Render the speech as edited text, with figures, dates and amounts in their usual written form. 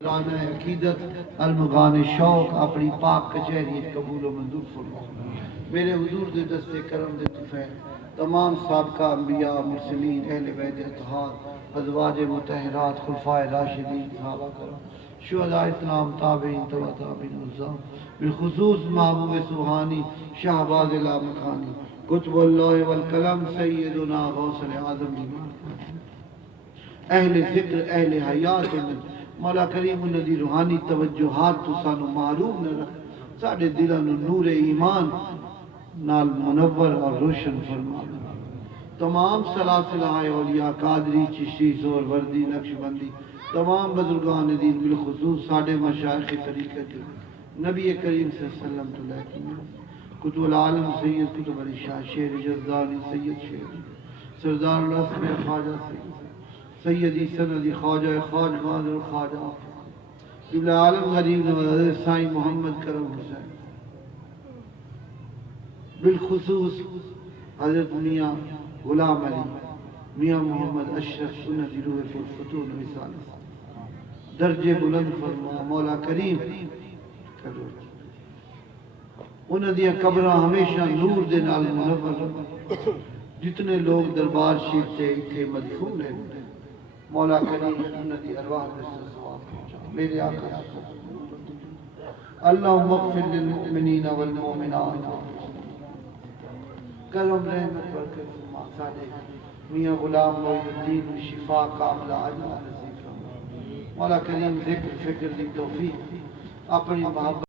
رانا عقیدت المغان شوق اپنی پاک کچہری قبول و منظور فرما۔ میرے حضور دے دستے کرم دے طفیل تمام سابقہ انبیاء مرسلین اہل بیت اتحاد ازواج مطہرات خلفائے راشدین صحابہ کرام شہداء اسلام تابعین تبع تابعین الزام بالخصوص محبوب سبحانی شہباز لامکانی قطب اللہ والقلم سیدنا غوث اعظم اہل ذکر اہل حیات میں مولا کریم انہی روحانی توجہات تو سانو معروم نہ رکھ ساڑھے دلانو نور ایمان نال منور اور روشن فرما۔ تمام سلاسلہ اولیاء قادری چشتی زور وردی نقش بندی تمام بزرگان دین بالخصوص ساڑھے مشایخ طریقت نبی کریم صلی اللہ علیہ وسلم تو لیکن قطب العالم سید قطب علی شاہ شیر جزدانی سید شیر سردار اللہ سمیر خواجہ سیدی سندی خواجہ خواج غادر خواجہ قبلہ عالم غریب نواز سائیں محمد کرم حسین بالخصوص حضرت میاں غلام علی میاں محمد اشرف سنتی روح فرفتون رسالت درجے بلند فرما مولا کریم کرو انہوں دیا قبرہ ہمیشہ نور دے نال منور جتنے لوگ دربار شریف سے تھے مدفون ہیں مولا کریم انہوں دی ارواح میں ثواب میرے آقا اللہم اغفر للمؤمنین والمؤمنات کرم رحمت برکت فرما سادے میاں غلام معید الدین شفا کاملہ عجلہ نصیب فرما مولا کریم ذکر فکر دی توفیق اپنی محبت